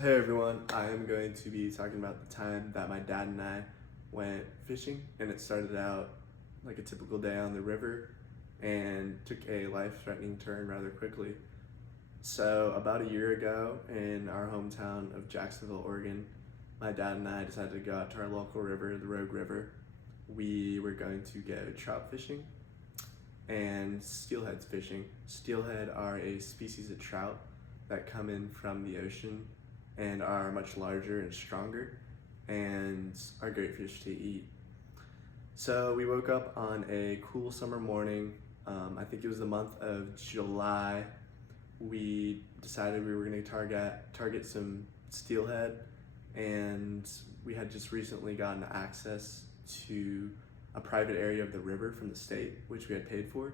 Hey everyone, I am going to be talking about the time that my dad and I went fishing, and it started out like a typical day on the river and took a life-threatening turn rather quickly. So, about a year ago in our hometown of Jacksonville, Oregon, my dad and I decided to go out to our local river, the Rogue River. We were going to go trout fishing and steelhead fishing. Steelhead are a species of trout that come in from the ocean and are much larger and stronger and are great fish to eat. So we woke up on a cool summer morning. I think it was the month of July. We decided we were going to target some steelhead, and we had just recently gotten access to a private area of the river from the state, which we had paid for.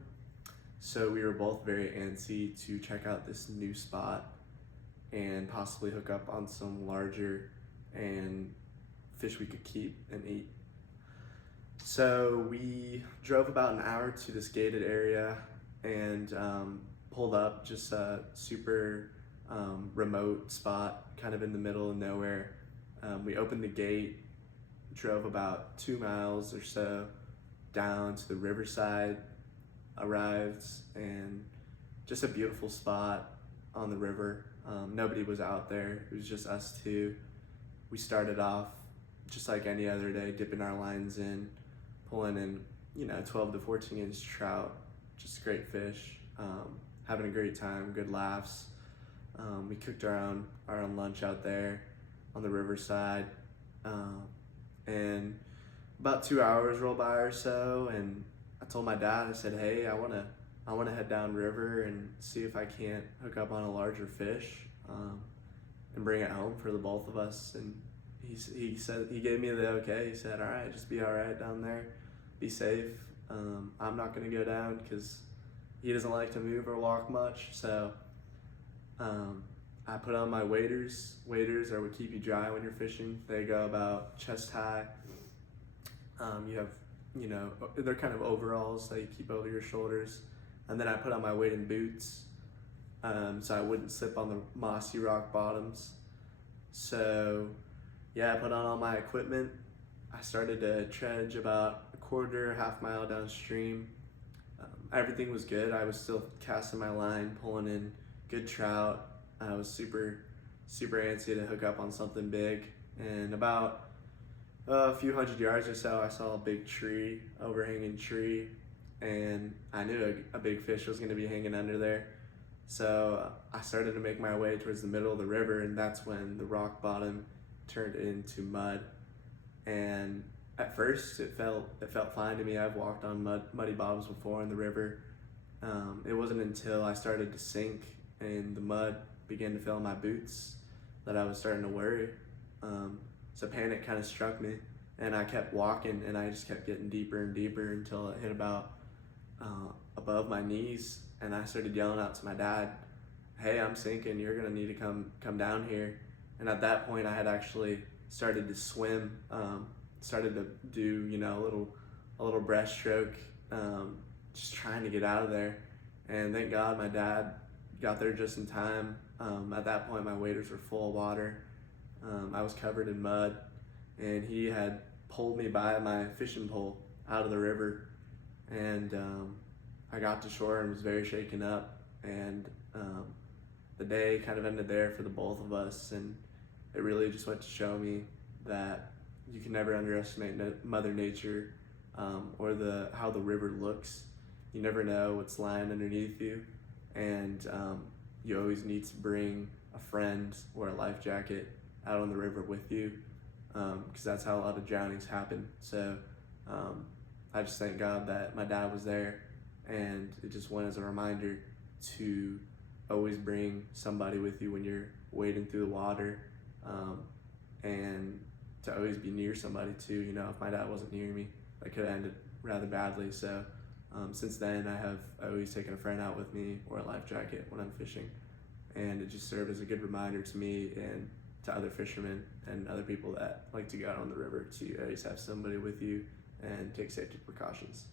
So we were both very antsy to check out this new spot and possibly hook up on some larger and fish we could keep and eat. So we drove about an hour to this gated area and pulled up, just a super remote spot, kind of in the middle of nowhere. We opened the gate, drove about 2 miles or so down to the riverside, arrived, and just a beautiful spot on the river. Nobody was out there, it was just us two. We started off just like any other day, dipping our lines in, pulling in, 12 to 14 inch trout, just great fish, having a great time, good laughs. We cooked our own lunch out there on the riverside, and about 2 hours rolled by or so, and I told my dad, I said, hey, I want to head down river and see if I can't hook up on a larger fish, and bring it home for the both of us. And he said, he gave me the okay. He said, all right, just be all right down there, be safe. I'm not gonna go down because he doesn't like to move or walk much. So I put on my waders. Waders are what keep you dry when you're fishing. They go about chest high. You have, they're kind of overalls that you keep over your shoulders. And then I put on my wading boots, so I wouldn't slip on the mossy rock bottoms. So yeah, I put on all my equipment. I started to trudge about a quarter, half mile downstream. Everything was good. I was still casting my line, pulling in good trout. I was super, super antsy to hook up on something big. And about a few hundred yards or so, I saw a big tree, overhanging tree, and I knew a big fish was going to be hanging under there. So I started to make my way towards the middle of the river, and that's when the rock bottom turned into mud. And at first, it felt fine to me. I've walked on muddy bottoms before in the river. It wasn't until I started to sink and the mud began to fill in my boots that I was starting to worry. So panic kind of struck me, and I kept walking, and I just kept getting deeper and deeper until it hit about above my knees, and I started yelling out to my dad, hey, I'm sinking, you're gonna need to come down here. And at that point I had actually started to swim, started to do, a little breaststroke, just trying to get out of there. And thank God my dad got there just in time. At that point my waders were full of water. I was covered in mud, and he had pulled me by my fishing pole out of the river. And I got to shore and was very shaken up, and the day kind of ended there for the both of us. And it really just went to show me that you can never underestimate Mother Nature, or how the river looks. You never know what's lying underneath you, and you always need to bring a friend or a life jacket out on the river with you, because that's how a lot of drownings happen. So I just thank God that my dad was there, and it just went as a reminder to always bring somebody with you when you're wading through the water, and to always be near somebody too. If my dad wasn't near me, that could have ended rather badly. So since then I have always taken a friend out with me or a life jacket when I'm fishing, and it just served as a good reminder to me and to other fishermen and other people that like to go out on the river to always have somebody with you and take safety precautions.